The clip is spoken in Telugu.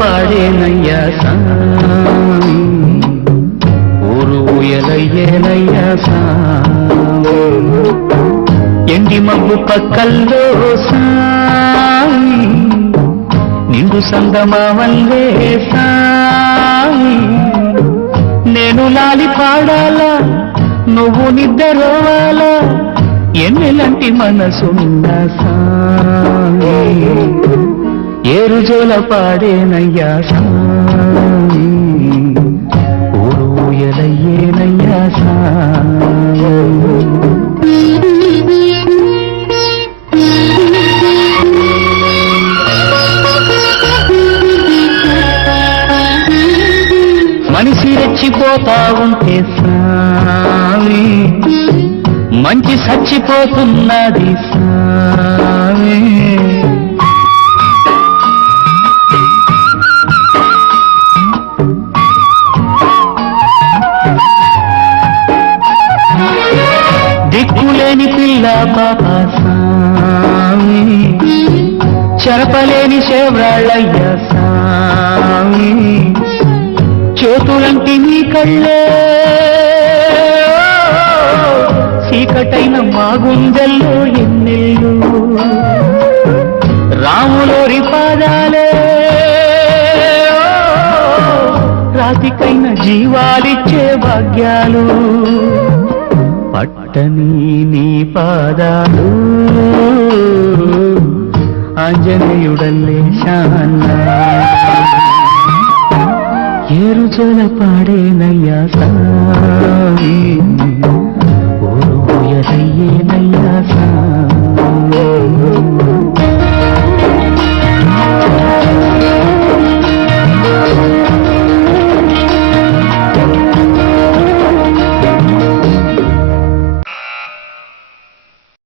పాడేనయ్యా సామి. ఊరు ఊయలయ్యేనయ్యా సామి. ఎండి మబ్బు పక్కల్లో సా నిండు సందమావల్లే సామి నేను లాలి పాడాలా నువ్వు నిద్రవాలా ఎన్నెలంటి మనసున్న సామి. ఏరుజోల పాడేనయ్యా సాయి ఊరు ఎలయ్యేనయ్యా సాయి మనిషి రెచ్చిపోతా ఉంటే సామి మంచి చచ్చిపోతున్నది సామి దిక్కులేని పిల్ల పాప సామి చెరపలేని శేవ్రాళ్ళయ్య సామి కళ్ళే. చీకటైన మా గుండెల్లో ఎన్నెళ్ళు. రాములోరి పాదాలే. రాతికైన జీవాలిచ్చే భాగ్యాలు పట్టని నీ పాదాలు. ఆంజనేయుడల్లే శాన్నా ఎరుజల పాడేనయ్యా సావి.